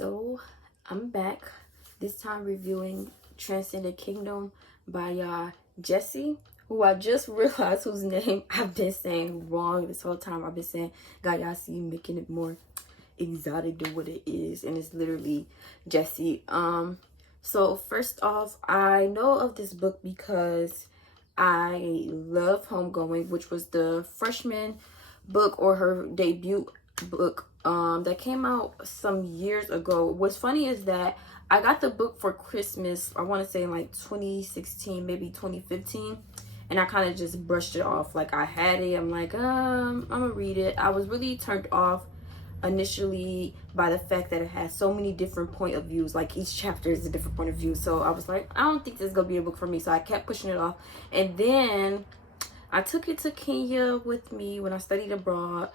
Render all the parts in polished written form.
So I'm back, this time reviewing Transcendent Kingdom by Yaa Gyasi, who I just realized whose name I've been saying wrong this whole time. I've been saying Yaa Gyasi, making it more exotic than what it is, and it's literally Gyasi. So first off, I know of this book because I love Homegoing, which was the freshman book or her debut book that came out some years ago. What's funny is that I got the book for Christmas, I want to say in like 2016, maybe 2015, and I kind of just brushed it off. Like, I had it, I'm like, I'm gonna read it. I was really turned off initially by the fact that it has so many different point of views. Like, each chapter is a different point of view, so I was like, I don't think this is gonna be a book for me, so I kept pushing it off. And then I took it to Kenya with me when I studied abroad,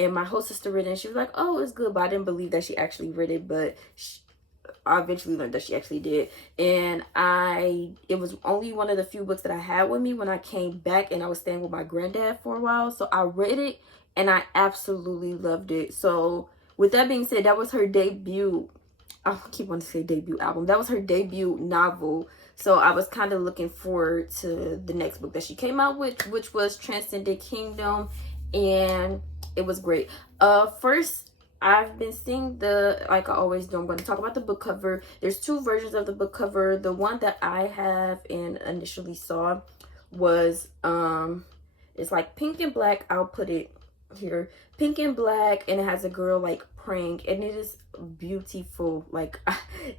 and my whole sister read it, and she was like, oh, it's good, but I didn't believe that she actually read it. But I eventually learned that she actually did. And it was only one of the few books that I had with me when I came back, and I was staying with my granddad for a while, so I read it and I absolutely loved it. So with that being said, that was her debut, I keep wanting to say debut album, that was her debut novel. So I was kind of looking forward to the next book that she came out with, which was Transcendent Kingdom, and it was great. First, I've been seeing like I always do, I'm going to talk about the book cover. There's two versions of the book cover. The one that I have and initially saw was it's like pink and black. I'll put it here, pink and black, and it has a girl like praying, and it is beautiful. Like,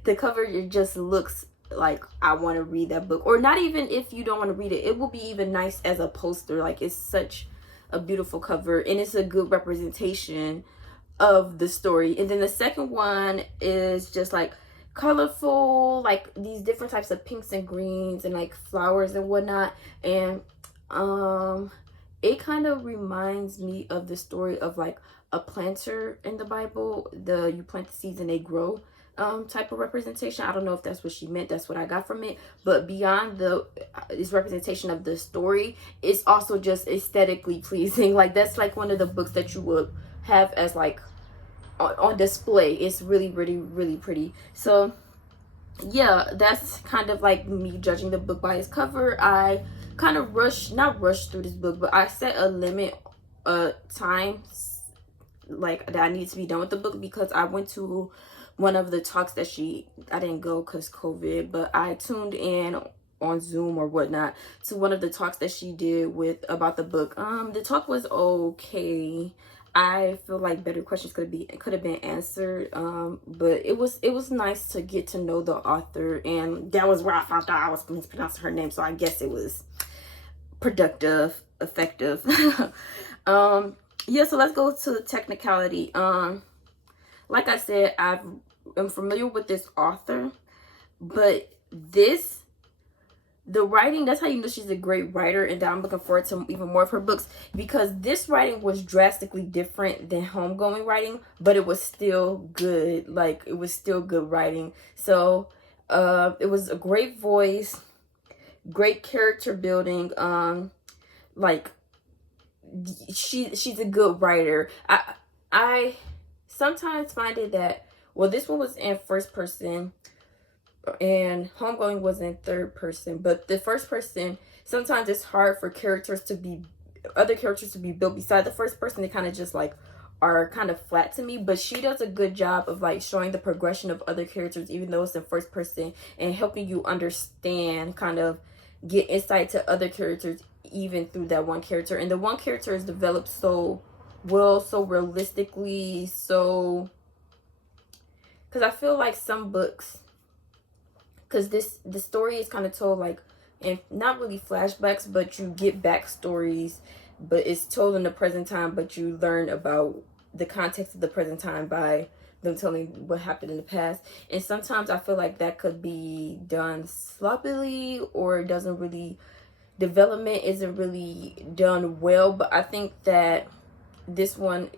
the cover, it just looks like I want to read that book. Or not even if you don't want to read it, it will be even nice as a poster. Like, it's such a beautiful cover, and it's a good representation of the story. And then the second one is just like colorful, like these different types of pinks and greens and like flowers and whatnot. And it kind of reminds me of the story of like a planter in the Bible, you plant the seeds and they grow type of representation. I don't know if that's what she meant. That's what I got from it. But beyond this representation of the story, it's also just aesthetically pleasing. Like, that's like one of the books that you would have as like on display. It's really, really, really pretty. So yeah, that's kind of like me judging the book by its cover. I kind of not rushed through this book, but I set a limit time like that I need to be done with the book, because I went to one of the talks that I didn't go because COVID, but I tuned in on Zoom or whatnot to one of the talks that she did about the book. The talk was okay. I feel like better questions could have been answered, but it was nice to get to know the author, and that was where I found out I was mispronouncing her name, so I guess it was productive, effective. Yeah, so let's go to the technicality. Like I said, I'm familiar with this author, but the writing, that's how you know she's a great writer, and that I'm looking forward to even more of her books, because this writing was drastically different than Homegoing writing, but it was still good. Like, it was still good writing. So it was a great voice, great character building. Like, she's a good writer. I sometimes find it that, well, this one was in first person and Homegoing was in third person, but the first person, sometimes it's hard for other characters to be built beside the first person. They kind of just like are kind of flat to me, but she does a good job of like showing the progression of other characters, even though it's in first person, and helping you understand, kind of get insight to other characters even through that one character. And the one character is developed so well, so realistically, so, because I feel like some books, because the story is kind of told like in not really flashbacks, but you get backstories, but it's told in the present time, but you learn about the context of the present time by them telling what happened in the past. And sometimes I feel like that could be done sloppily, or development isn't really done well. But I think that this one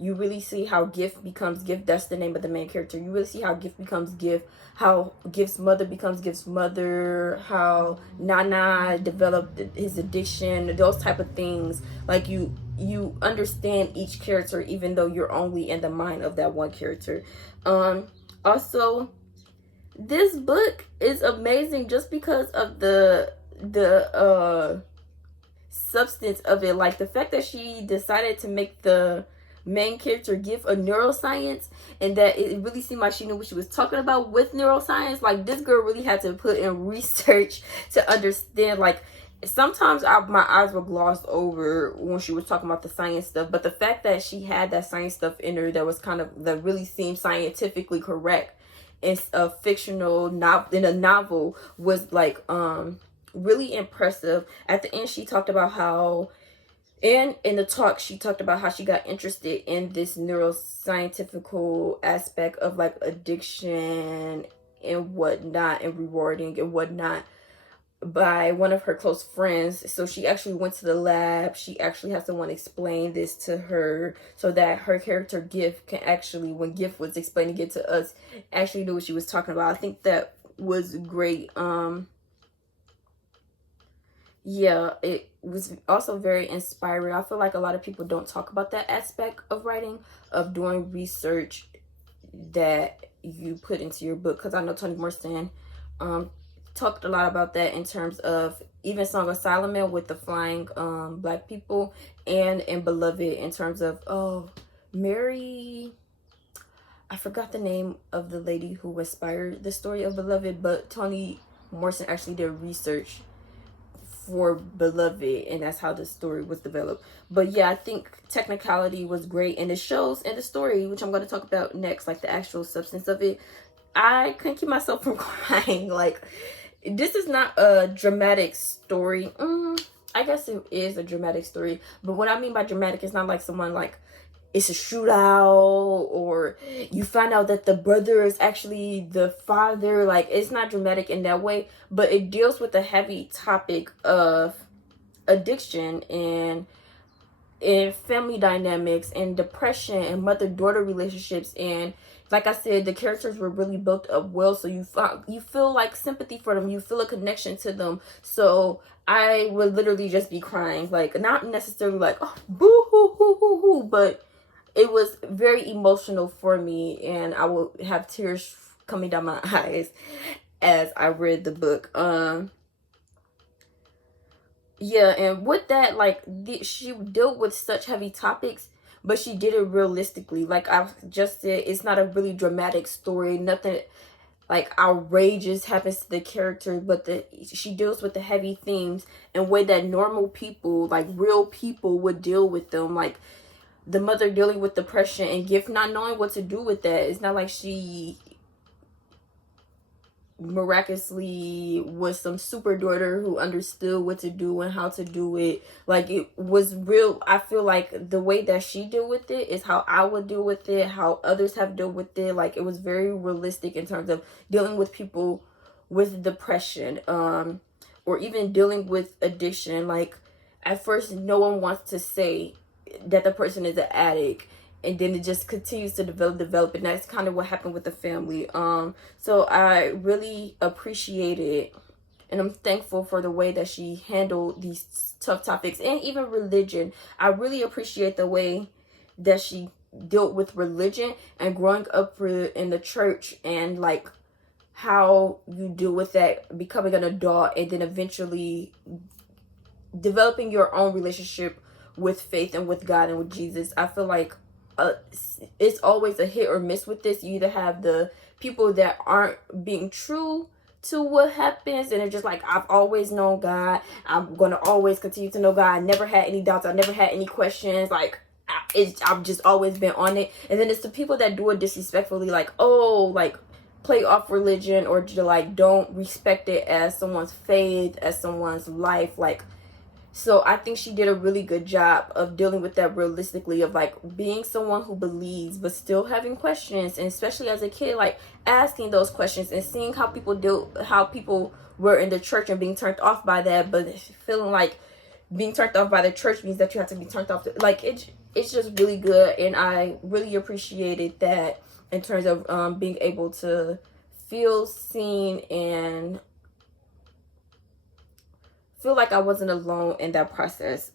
You really see how Gift becomes Gift. That's the name of the main character. You really see how Gift becomes Gift, how Gift's mother becomes Gift's mother, how Nana developed his addiction, those type of things. Like you understand each character even though you're only in the mind of that one character. Also, this book is amazing just because of the substance of it. Like the fact that she decided to make the main character give a neuroscience, and that it really seemed like she knew what she was talking about with neuroscience. Like this girl really had to put in research to understand. Like sometimes my eyes were glossed over when she was talking about the science stuff, but the fact that she had that science stuff in her that was that really seemed scientifically correct in a fictional novel, in a novel, was like really impressive. At the end, she talked about how, and in the talk, she talked about how she got interested in this neuroscientific aspect of like addiction and whatnot, and rewarding and whatnot, by one of her close friends. So she actually went to the lab. She actually had someone explain this to her so that her character Gift can actually, when Gift was explaining it to us, actually knew what she was talking about. I think that was great. Yeah, it was also very inspiring. I feel like a lot of people don't talk about that aspect of writing, of doing research that you put into your book, because I know Toni Morrison talked a lot about that in terms of even Song of Solomon with the flying black people, and in Beloved in terms of Mary, I forgot the name of the lady who inspired the story of Beloved, but Toni Morrison actually did research for Beloved, and that's how the story was developed. But yeah, I think technicality was great, and it shows in the story, which I'm going to talk about next, like the actual substance of it. I couldn't keep myself from crying. Like, this is not a dramatic story. I guess it is a dramatic story, but what I mean by dramatic is not like someone like it's a shootout, or you find out that the brother is actually the father. Like, it's not dramatic in that way, but it deals with the heavy topic of addiction and family dynamics and depression and mother-daughter relationships. And like I said, the characters were really built up well, so you feel like sympathy for them, you feel a connection to them. So I would literally just be crying, like not necessarily like, oh, boo hoo hoo hoo hoo, but it was very emotional for me, and I will have tears coming down my eyes as I read the book. Yeah, and with that, like, she dealt with such heavy topics, but she did it realistically. Like I just said, it's not a really dramatic story. Nothing like outrageous happens to the character, but she deals with the heavy themes in a way that normal people, like real people, would deal with them. Like the mother dealing with depression and Gift not knowing what to do with that. It's not like she miraculously was some super daughter who understood what to do and how to do it. Like, it was real. I feel like the way that she dealt with it is how I would deal with it, how others have dealt with it. Like, it was very realistic in terms of dealing with people with depression, or even dealing with addiction. Like, at first no one wants to say that the person is an addict, and then it just continues to develop, and that's kind of what happened with the family. So I really appreciate it, and I'm thankful for the way that she handled these tough topics, and even religion. I really appreciate the way that she dealt with religion and growing up in the church, and like how you deal with that, becoming an adult, and then eventually developing your own relationship with faith and with God and with Jesus. I feel like it's always a hit or miss with this. You either have the people that aren't being true to what happens, and they're just like, I've always known God, I'm gonna always continue to know God, I never had any doubts, I never had any questions, like I've just always been on it. And then it's the people that do it disrespectfully, like, oh, like play off religion, or like don't respect it as someone's faith, as someone's life. Like, so I think she did a really good job of dealing with that realistically, of like being someone who believes but still having questions, and especially as a kid, like asking those questions and seeing how people were in the church and being turned off by that, but feeling like being turned off by the church means that you have to be turned off. Like, it's just really good, and I really appreciated that in terms of being able to feel seen and feel like I wasn't alone in that process.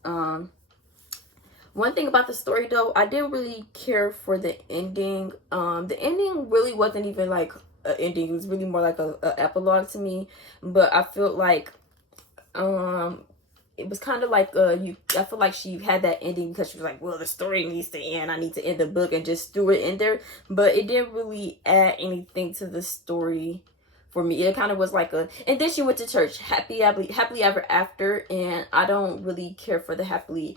One thing about the story though, I didn't really care for the ending. The ending really wasn't even like an ending. It was really more like a epilogue to me. But I felt like it was kind of like I feel like she had that ending because she was like, well, the story needs to end. I need to end the book, and just threw it in there. But it didn't really add anything to the story for me. It kind of was like and then she went to church, happily ever after, and I don't really care for the happily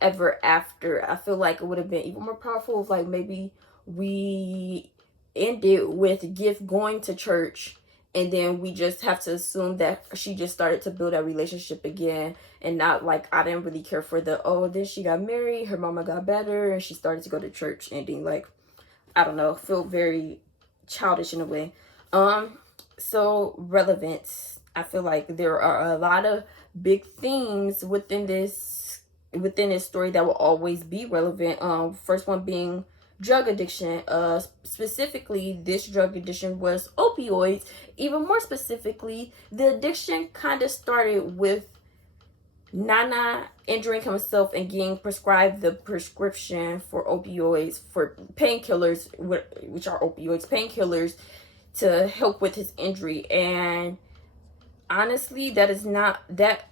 ever after. I feel like it would have been even more powerful if like maybe we ended with Gift going to church, and then we just have to assume that she just started to build that relationship again, and not like, I didn't really care for the, oh, then she got married, her mama got better, and she started to go to church ending. Like, I don't know, feel very childish in a way. So relevance. I feel like there are a lot of big themes within this story that will always be relevant. First one being drug addiction. Specifically, this drug addiction was opioids. Even more specifically, the addiction kind of started with Nana injuring himself and getting prescribed the prescription for opioids, for painkillers, which are opioids, painkillers, to help with his injury. And honestly, that is not that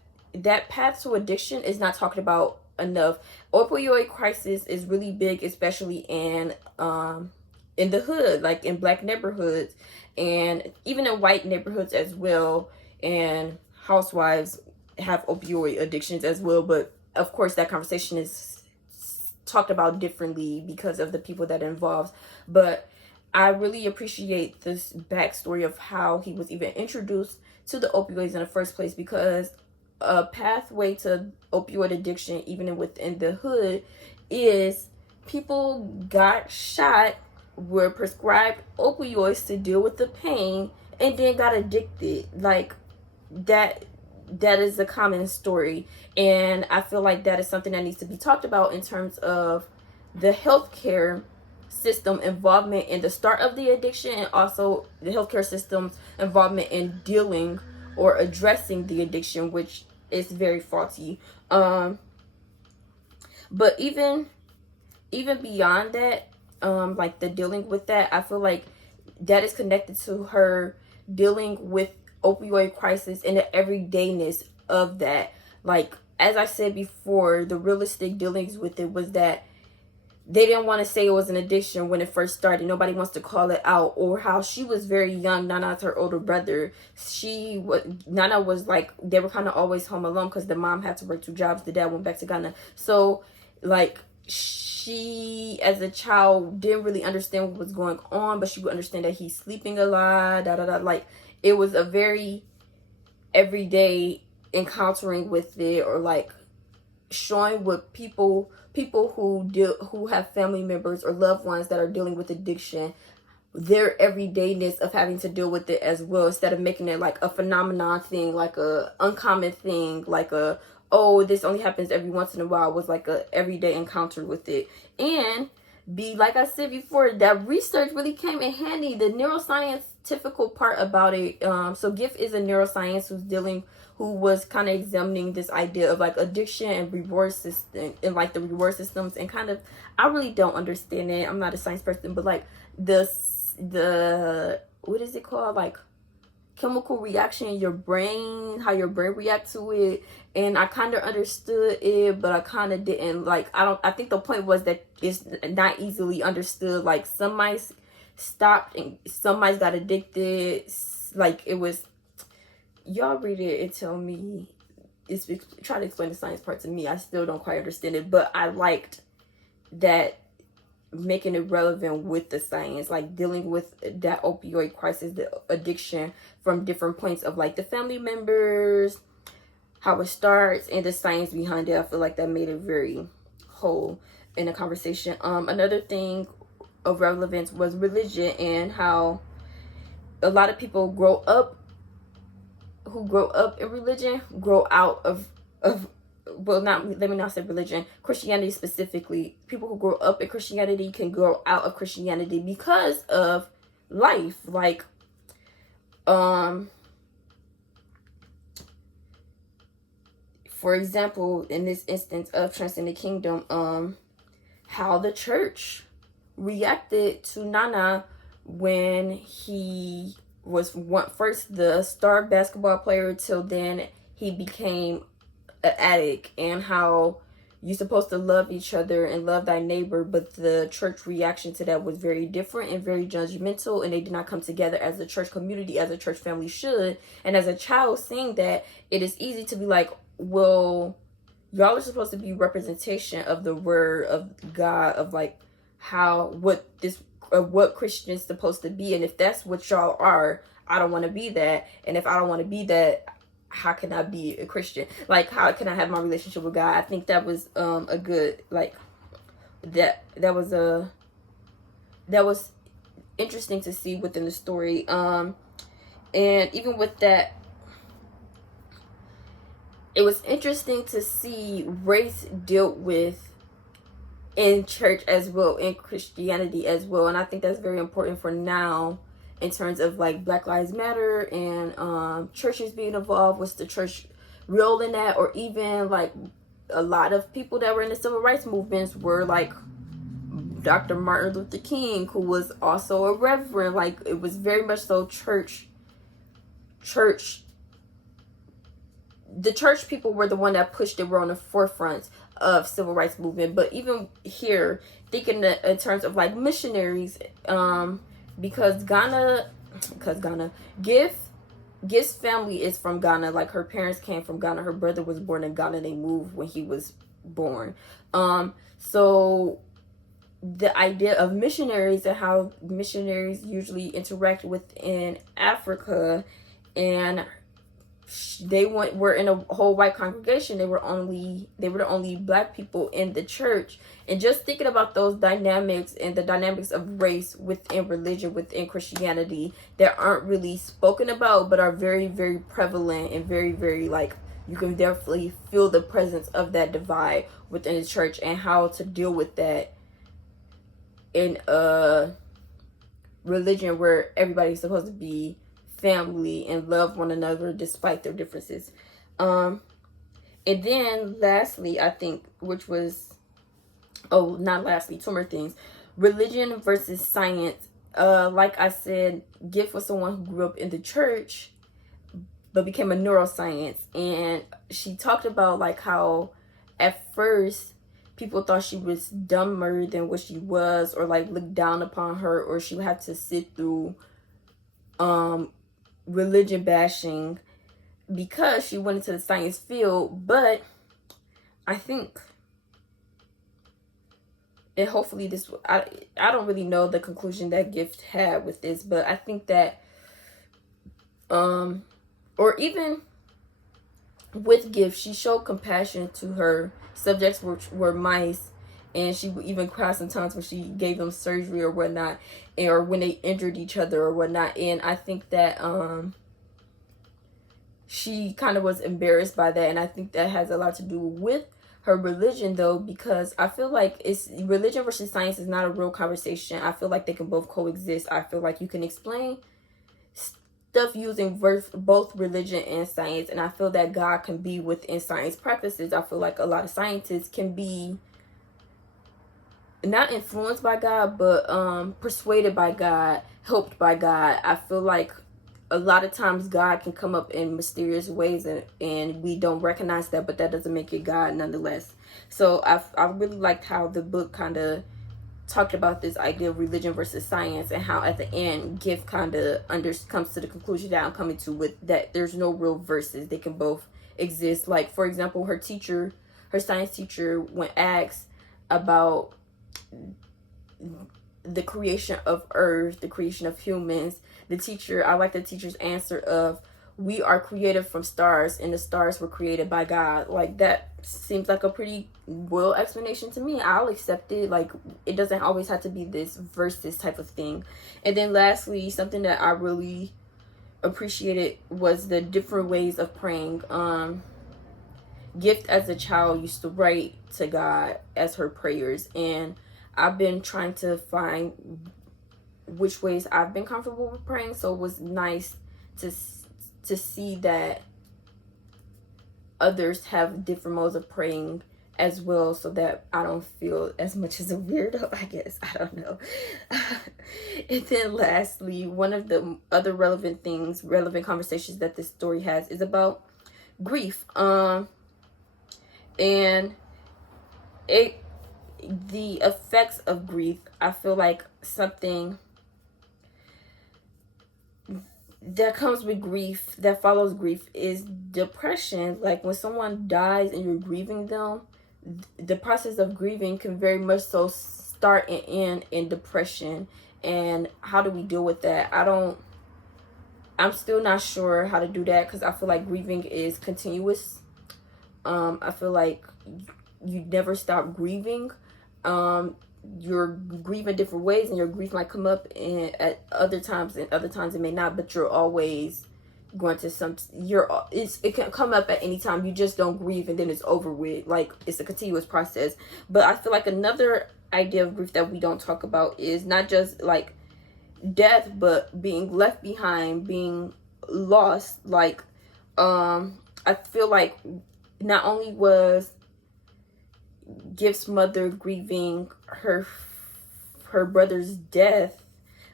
path to addiction is not talked about enough. Opioid crisis is really big, especially in the hood, like in Black neighborhoods, and even in white neighborhoods as well. And housewives have opioid addictions as well, but of course that conversation is talked about differently because of the people that it involves. But I really appreciate this backstory of how he was even introduced to the opioids in the first place, because a pathway to opioid addiction, even within the hood, is people got shot, were prescribed opioids to deal with the pain, and then got addicted. Like, that is a common story, and I feel like that is something that needs to be talked about in terms of the healthcare system involvement in the start of the addiction, and also the healthcare system's involvement in dealing or addressing the addiction, which is very faulty. But even beyond that, like the dealing with that, I feel like that is connected to her dealing with opioid crisis and the everydayness of that. Like, as I said before, the realistic dealings with it was that they didn't want to say it was an addiction when it first started. Nobody wants to call it out. Or how she was very young. Nana's her older brother. Nana was like, they were kind of always home alone because the mom had to work 2 jobs. The dad went back to Ghana. So, like, she, as a child, didn't really understand what was going on, but she would understand that he's sleeping a lot, Like, it was a very everyday encountering with it, or like showing what people who have family members or loved ones that are dealing with addiction, their everydayness of having to deal with it as well, instead of making it like a phenomenon thing, like a uncommon thing, like a, oh, this only happens every once in a while, was like a everyday encounter with it. And like I said before, that research really came in handy, the neuroscientific part about it. So Gift is a neuroscience who was kind of examining this idea of like addiction and reward system, and like the reward systems, and kind of, I really don't understand it. I'm not a science person, but like the what is it called, like chemical reaction in your brain, how your brain reacts to it. And I kind of understood it, but I kind of didn't. Like, I think the point was that it's not easily understood. Like, some mice stopped and some mice got addicted. Like, it was, y'all read it and tell me, try to explain the science part to me. I still don't quite understand it, but I liked that, making it relevant with the science, like dealing with that opioid crisis, the addiction, from different points of like the family members, how it starts, and the science behind it. I feel like that made it very whole in the conversation. Another thing of relevance was religion, and how a lot of people who grow up in religion grow out of well, not, let me not say religion, Christianity specifically, people who grow up in Christianity can grow out of Christianity because of life. Like, for example, in this instance of Transcendent Kingdom, how the church reacted to Nana when he was first the star basketball player till then he became an addict, and how you're supposed to love each other and love thy neighbor, but the church reaction to that was very different and very judgmental, and they did not come together as a church community, as a church family should. And as a child seeing that, it is easy to be like, well, y'all are supposed to be representation of the word of God, of like what Christians supposed to be, and if that's what y'all are, I don't want to be that. And if I don't want to be that, how can I be a Christian? Like, how can I have my relationship with God? I think that was a good, like, that was interesting to see within the story. And even with that, it was interesting to see race dealt with in church as well, in Christianity as well. And I think that's very important for now, in terms of like Black Lives Matter and churches being involved. Was the church real in that? Or even like a lot of people that were in the civil rights movements were like Dr. Martin Luther King, who was also a reverend. Like, it was very much so the church people were the one that pushed it, were on the forefront of civil rights movement. But even here, thinking that in terms of like missionaries, because Gift's family is from Ghana. Like, her parents came from Ghana. Her brother was born in Ghana. They moved when he was born. So the idea of missionaries and how missionaries usually interact within Africa, and were in a whole white congregation. They were the only Black people in the church. And just thinking about those dynamics and the dynamics of race within religion, within Christianity, that aren't really spoken about, but are very, very prevalent and very, very, like, you can definitely feel the presence of that divide within the church, and how to deal with that in a religion where everybody's supposed to be family and love one another despite their differences. And then lastly, I think, which was, not lastly, two more things: religion versus science. Like I said, Gift was someone who grew up in the church but became a neuroscience, and she talked about like how at first people thought she was dumber than what she was, or like looked down upon her, or she would have to sit through religion bashing because she went into the science field. But I think, and hopefully this, I don't really know the conclusion that Gift had with this, but I think that or even with Gift, she showed compassion to her subjects, which were mice, and she would even cry sometimes when she gave them surgery or whatnot, or when they injured each other or whatnot. And I think that she kind of was embarrassed by that, and I think that has a lot to do with her religion, though, because I feel like it's religion versus science is not a real conversation. I feel like they can both coexist. I feel like you can explain stuff using both religion and science, and I feel that God can be within science practices. I feel like a lot of scientists can be not influenced by God, but persuaded by God, helped by God. I feel like a lot of times God can come up in mysterious ways, and we don't recognize that, but that doesn't make it God nonetheless. So I really liked how the book kind of talked about this idea of religion versus science, and how at the end Gift kind of comes to the conclusion that I'm coming to, with that there's no real verses. They can both exist. Like, for example, her science teacher, when asked about the creation of Earth, the creation of humans, I like the teacher's answer of, we are created from stars, and the stars were created by God. Like, that seems like a pretty well explanation to me. I'll accept it. Like, it doesn't always have to be this versus type of thing. And then lastly, something that I really appreciated was the different ways of praying. Gift as a child used to write to God as her prayers, and I've been trying to find which ways I've been comfortable with praying. So it was nice to see that others have different modes of praying as well, so that I don't feel as much as a weirdo, I guess. I don't know. And then lastly, one of the other relevant conversations that this story has is about grief. And the effects of grief, I feel like something that comes with grief, that follows grief, is depression. Like when someone dies and you're grieving them, the process of grieving can very much so start and end in depression. And how do we deal with that? I'm still not sure how to do that, because I feel like grieving is continuous. I feel like you never stop grieving. You're grieving different ways, and your grief might come up at other times, and other times it may not, but you're always going to it can come up at any time. You just don't grieve and then it's over with. Like, it's a continuous process. But I feel like another idea of grief that we don't talk about is not just like death, but being left behind, being lost. Like, I feel like not only was Gift's mother grieving her brother's death,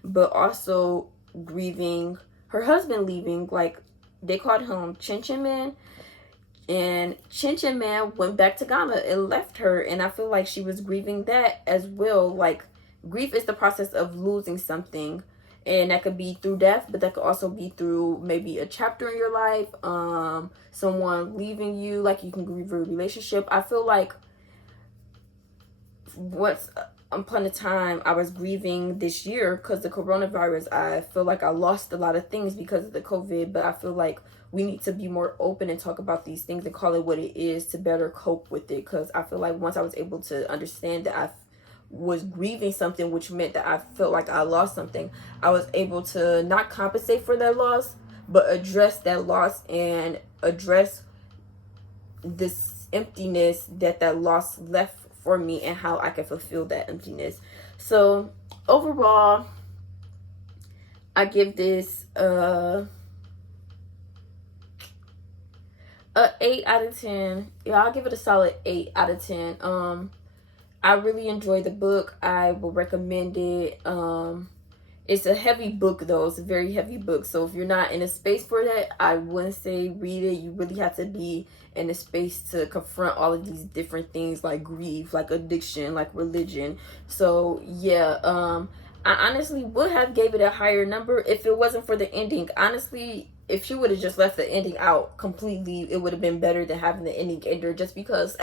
but also grieving her husband leaving. Like, they called him Chin Chin Man, and Chin Chin Man went back to Ghana and left her, and I feel like she was grieving that as well. Like, grief is the process of losing something, and that could be through death, but that could also be through maybe a chapter in your life, someone leaving you. Like, you can grieve a relationship. I feel like once upon a time I was grieving this year because the coronavirus. I feel like I lost a lot of things because of the COVID, but I feel like we need to be more open and talk about these things and call it what it is to better cope with it. Because I feel like once I was able to understand that I was grieving something, which meant that I felt like I lost something, I was able to not compensate for that loss, but address that loss and address this emptiness that loss left for me, and how I can fulfill that emptiness. So overall, I give this a 8 out of 10. Yeah, I'll give it a solid 8 out of 10. I really enjoyed the book. I will recommend it. It's a heavy book though. It's a very heavy book. So if you're not in a space for that, I wouldn't say read it. You really have to be in a space to confront all of these different things, like grief, like addiction, like religion. So yeah, I honestly would have gave it a higher number if it wasn't for the ending. Honestly, if she would have just left the ending out completely, it would have been better than having the ending ender, just because